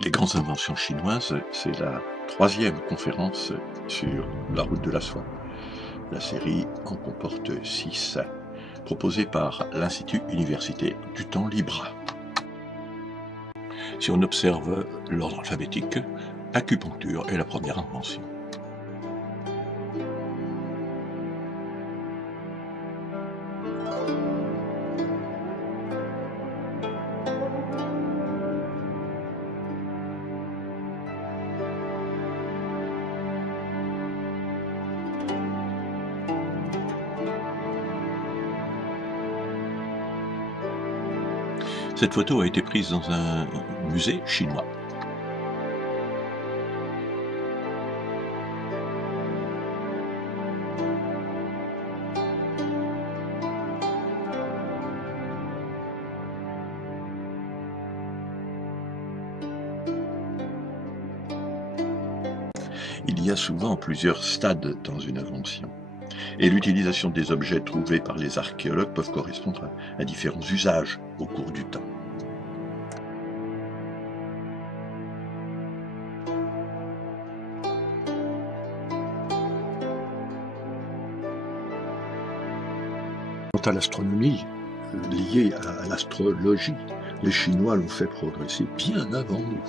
Les grandes inventions chinoises, c'est la troisième conférence sur la route de la soie. La série en comporte 6, proposée par l'Institut universitaire du temps libre. Si on observe l'ordre alphabétique, l'acupuncture est la première invention. Cette photo a été prise dans un musée chinois. Il y a souvent plusieurs stades dans une invention, et l'utilisation des objets trouvés par les archéologues peuvent correspondre à différents usages au cours du temps. Quant à l'astronomie, liée à l'astrologie, les Chinois l'ont fait progresser bien avant nous.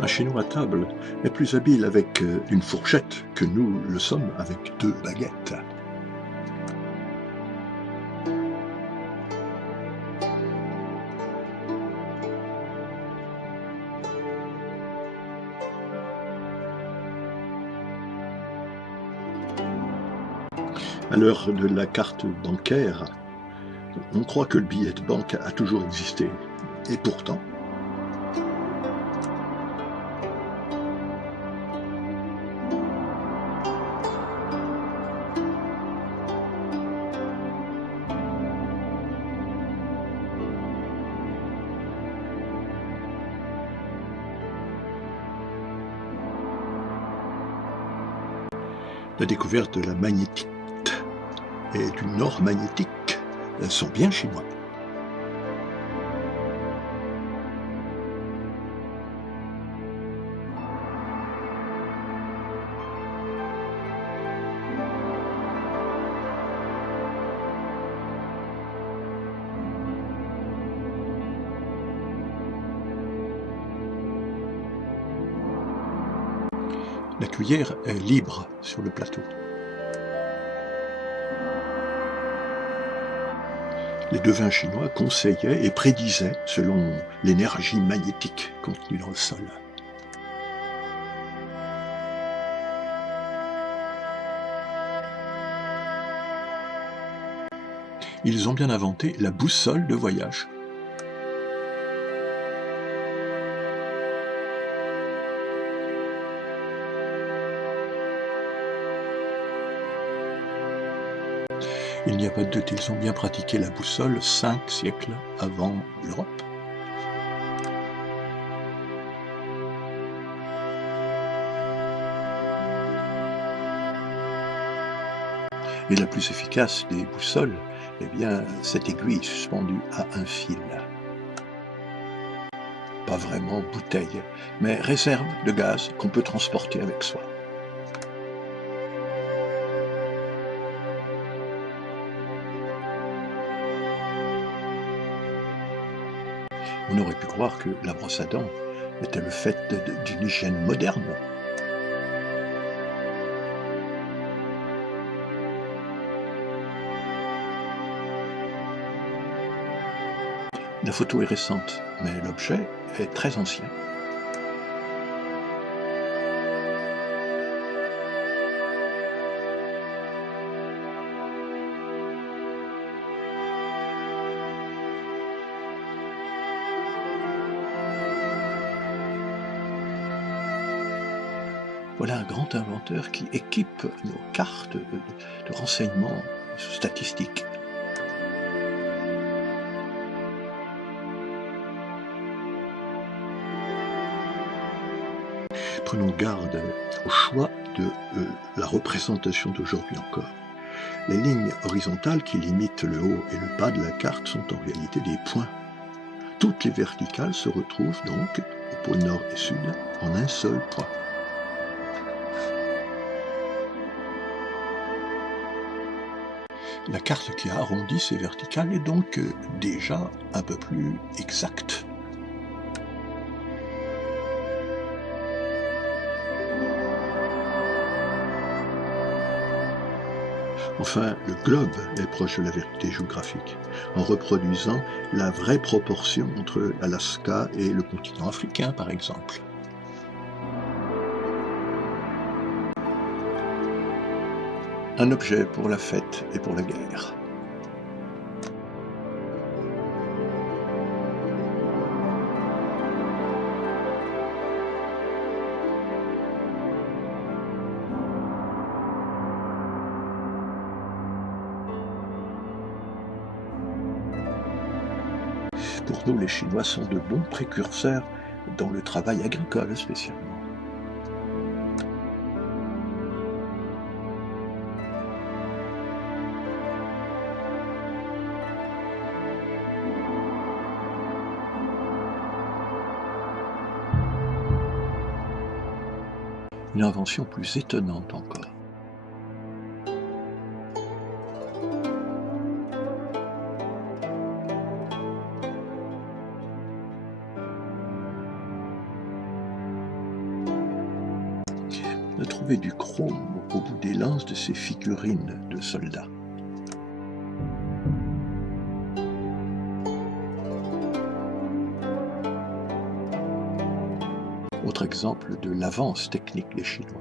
Un Chinois à table est plus habile avec une fourchette que nous le sommes avec 2 baguettes. À l'heure de la carte bancaire, on croit que le billet de banque a toujours existé. Et pourtant, la découverte de la magnétite et du nord magnétique sont bien chinois. La cuillère est libre sur le plateau. Les devins chinois conseillaient et prédisaient selon l'énergie magnétique contenue dans le sol. Ils ont bien inventé la boussole de voyage. Il n'y a pas de doute, ils ont bien pratiqué la boussole 5 siècles avant l'Europe. Et la plus efficace des boussoles, eh bien, cette aiguille suspendue à un fil. Pas vraiment bouteille, mais réserve de gaz qu'on peut transporter avec soi. On aurait pu croire que la brosse à dents était le fait d'une hygiène moderne. La photo est récente, mais l'objet est très ancien. Voilà un grand inventeur qui équipe nos cartes de renseignements statistiques. Prenons garde au choix de la représentation d'aujourd'hui encore. Les lignes horizontales qui limitent le haut et le bas de la carte sont en réalité des points. Toutes les verticales se retrouvent donc, au pôle nord et sud, en un seul point. La carte qui arrondit ces verticales est donc déjà un peu plus exacte. Enfin, le globe est proche de la vérité géographique, en reproduisant la vraie proportion entre l'Alaska et le continent africain, par exemple. Un objet pour la fête et pour la guerre. Pour nous, les Chinois sont de bons précurseurs dans le travail agricole spécialement. Une invention plus étonnante encore. On a trouvé du chrome au bout des lances de ces figurines de soldats. Autre exemple de l'avance technique des Chinois.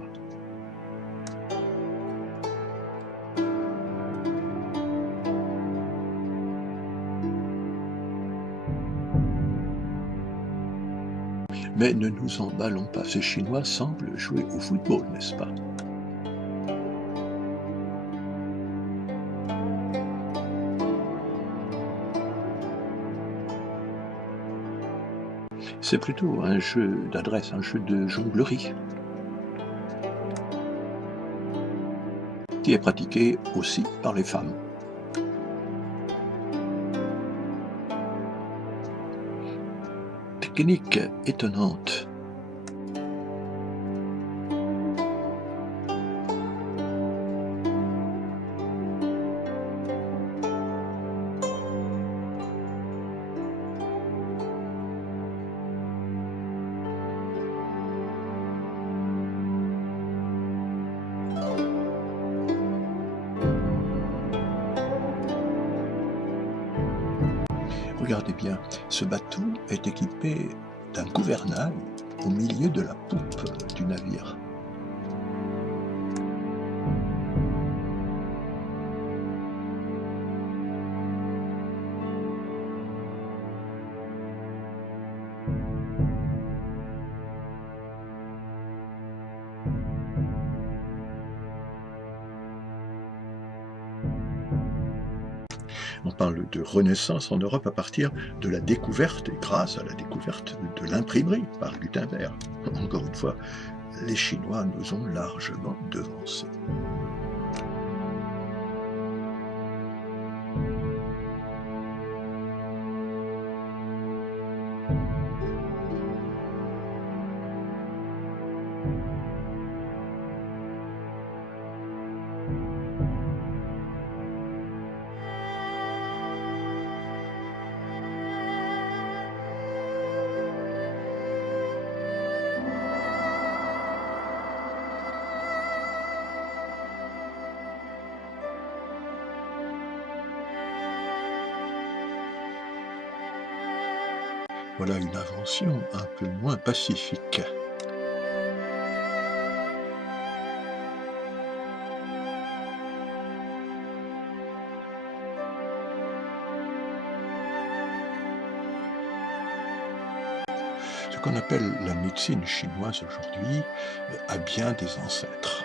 Mais ne nous emballons pas, ces Chinois semblent jouer au football, n'est-ce pas? C'est plutôt un jeu d'adresse, un jeu de jonglerie, qui est pratiqué aussi par les femmes. Technique étonnante. Regardez bien, ce bateau est équipé d'un gouvernail au milieu de la poupe du navire. On parle de renaissance en Europe à partir de la découverte, et grâce à la découverte de l'imprimerie par Gutenberg. Encore une fois, les Chinois nous ont largement devancés. Voilà une invention un peu moins pacifique. Ce qu'on appelle la médecine chinoise aujourd'hui a bien des ancêtres.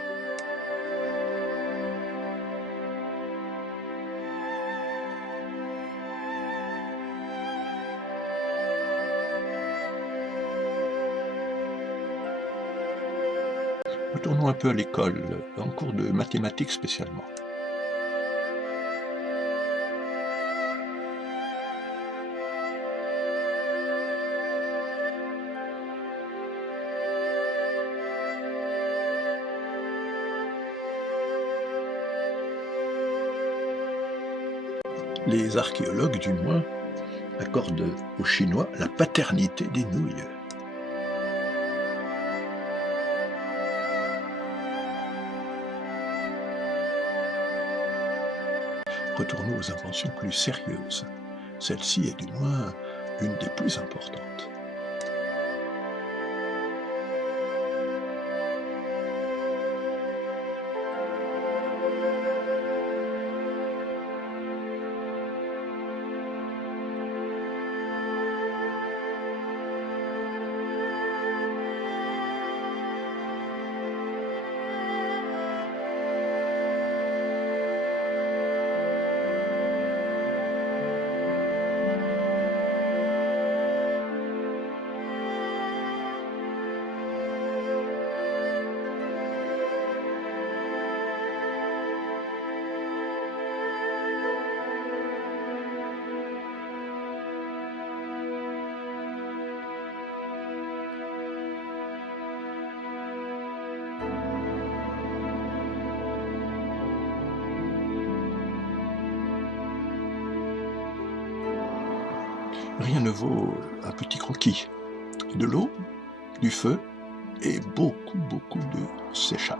Retournons un peu à l'école, en cours de mathématiques spécialement. Les archéologues, du moins, accordent aux Chinois la paternité des nouilles. Retournons aux inventions plus sérieuses. Celle-ci est du moins une des plus importantes. Rien ne vaut un petit croquis. De l'eau, du feu et beaucoup de séchage.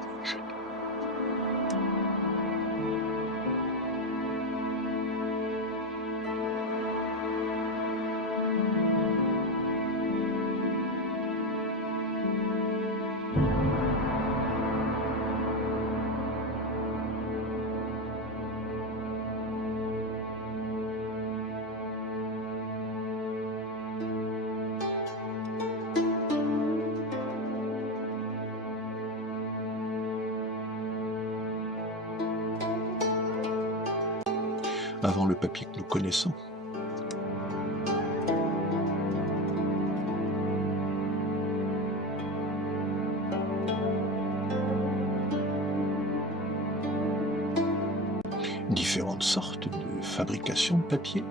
Avant le papier que nous connaissons. Différentes sortes de fabrication de papier.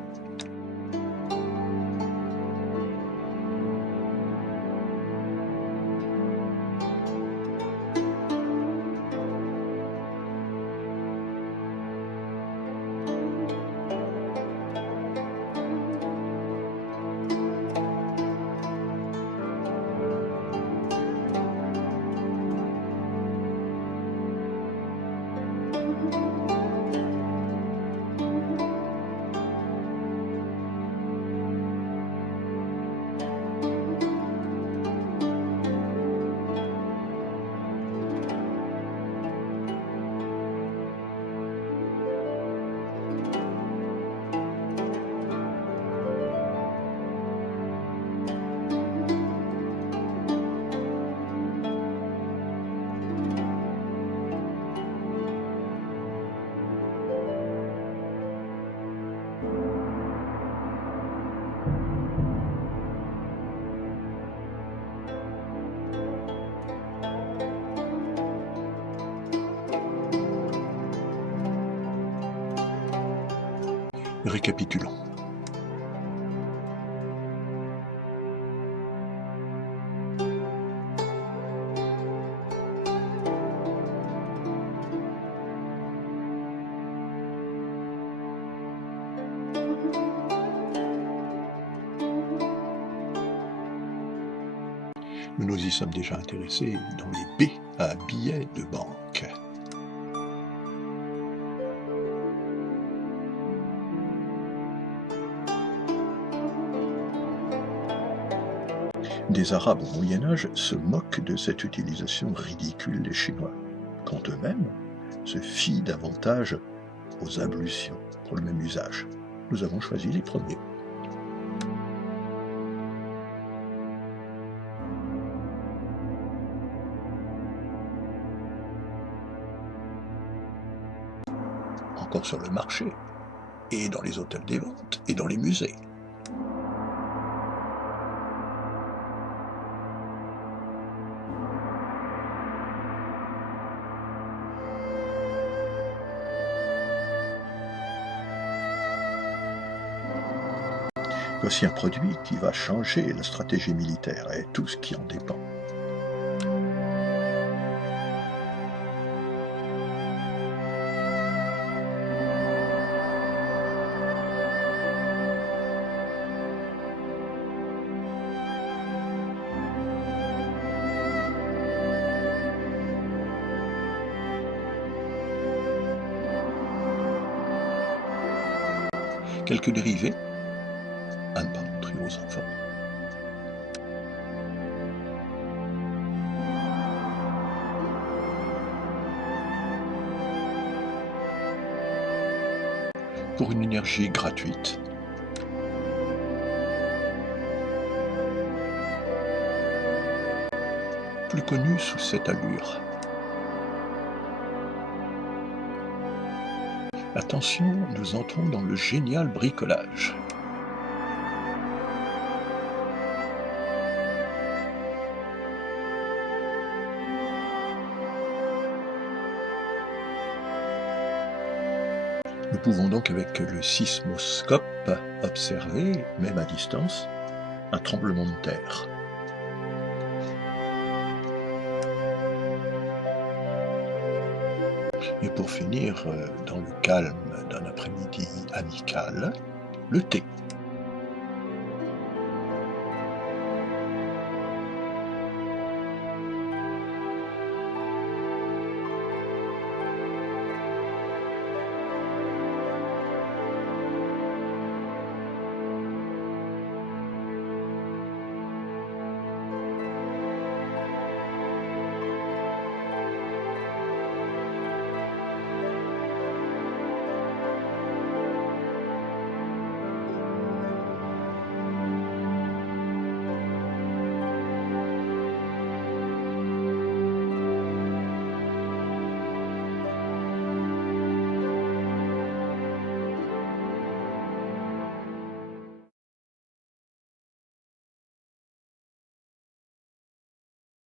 Récapitulons. Nous nous y sommes déjà intéressés dans les baies à billets de banque. Des Arabes au Moyen-Âge se moquent de cette utilisation ridicule des Chinois, quand eux-mêmes se fient davantage aux ablutions pour le même usage. Nous avons choisi les premiers. Encore sur le marché, et dans les hôtels des ventes, et dans les musées. Voici un produit qui va changer la stratégie militaire et tout ce qui en dépend. Quelques dérivés à ne pas montrer aux enfants. Pour une énergie gratuite. Plus connu sous cette allure. Attention, nous entrons dans le génial bricolage. Nous pouvons donc avec le sismoscope observer, même à distance, un tremblement de terre. Et pour finir, dans le calme d'un après-midi amical, le thé.